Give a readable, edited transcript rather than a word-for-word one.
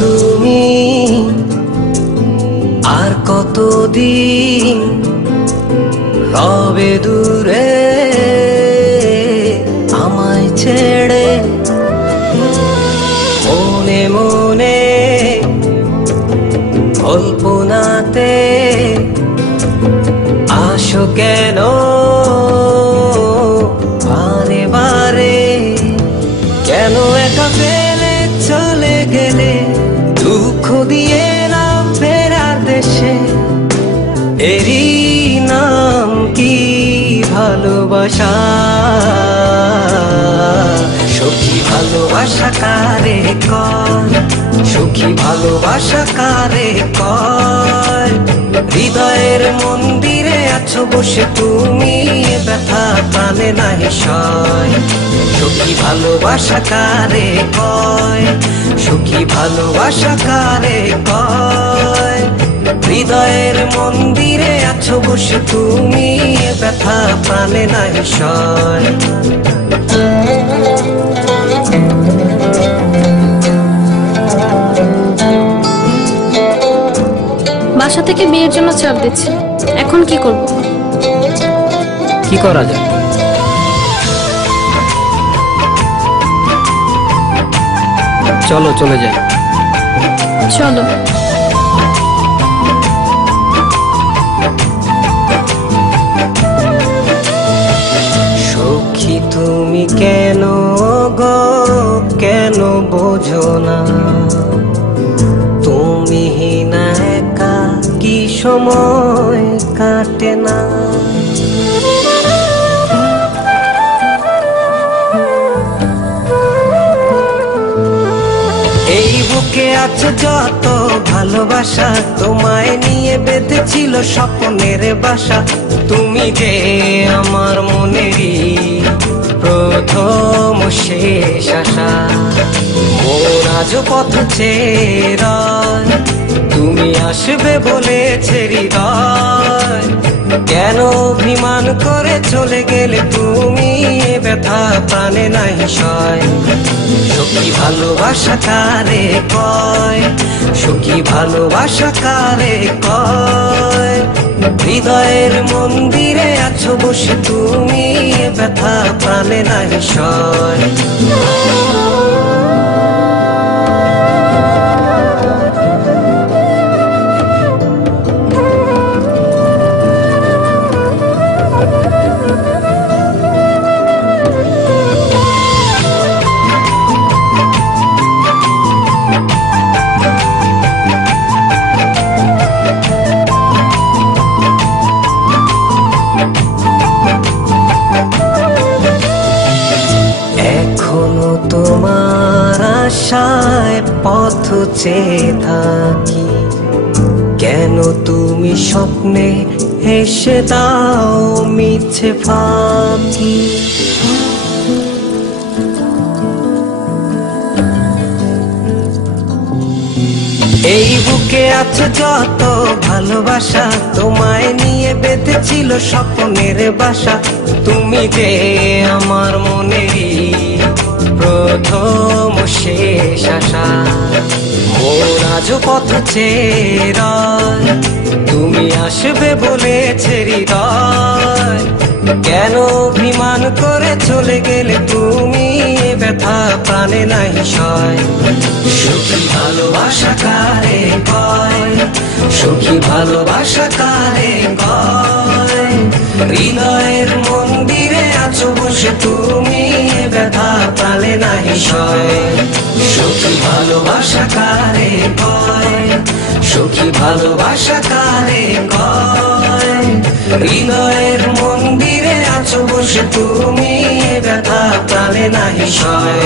তুমি আর কতদিন রবে দূরে আমায় ছেড়ে, মনে মনে কল্পনাতে আসো কেন বারে বারে, কেন একা ফেলে চলে গেলে, দুঃখ দিয়ে না ফেরার দেশে, এরই নাম কি ভালোবাসা? সখী ভালোবাসা কারে কয়, সখী ভালোবাসা কারে কয়? হৃদয়ের মন্দিরে আছো বসে তুমি, ব্যথা প্রাণে নাহি সয়। সখী ভালোবাসা কারে কয়, সখী ভালোবাসা কারে কয়? হৃদয়ের মন্দিরে আছো বসে তুমি, ব্যথা প্রাণে নাহি সয়। বাসা থেকে বিয়ের জন্য চাপ দিচ্ছে, এখন কি করব? কি করা যায়? চলো চলে যাই। চলো। সখী তুমি কেন গো, কেন বোঝো না? তুমি না একা কি সময় কাটে না? এই বুকে আছে যত ভালোবাসা, তোমায় নিয়ে বেঁধেছিল স্বপ্নের বাসা। তুমি যে আমার মনেরই প্রথম শেষ আশা, মন আজ পথ চেয়ে, তুমি আসবে বলেছে হৃদয়, কেন অভিমান করে চলে গেলে তুমি, ব্যথা প্রাণে নাহি সয়। সখী ভালোবাসা কারে কয়, সখী ভালোবাসা কারে কয়? হৃদয়ের মন্দিরে আছো বসে তুমি, ব্যথা প্রাণে নাহি সয়। এখনো তোমার আশায় পথ চেয়ে থাকি, কেন তুমি স্বপ্নে হেসে দাও মিছে ফাঁকি? এই বুকে আছে যত ভালোবাসা, তোমায় নিয়ে বেঁধেছিল স্বপ্নের বাসা। তুমি যে আমার মনেরই প্রথম শেষ আশা, মন আজ পথ চেয়ে, তুমি আসবে বলেছে হৃদয়, কেন অভিমান করে চলে গেলে তুমি, ব্যথা প্রাণে নাহি সয়। সখী ভালোবাসা কারে কয়, সখী ভালোবাসা কারে কয়? হৃদয়ের মন্দিরে আছো বসে তুমি, ব্যথা প্রাণে নাহি সয়। সখী ভালোবাসা কারে কয়, সখী ভালোবাসা কারে কয়। হৃদয়ের মন্দিরে আছো বসে তুমি, ব্যথা প্রাণে নাহি সয়।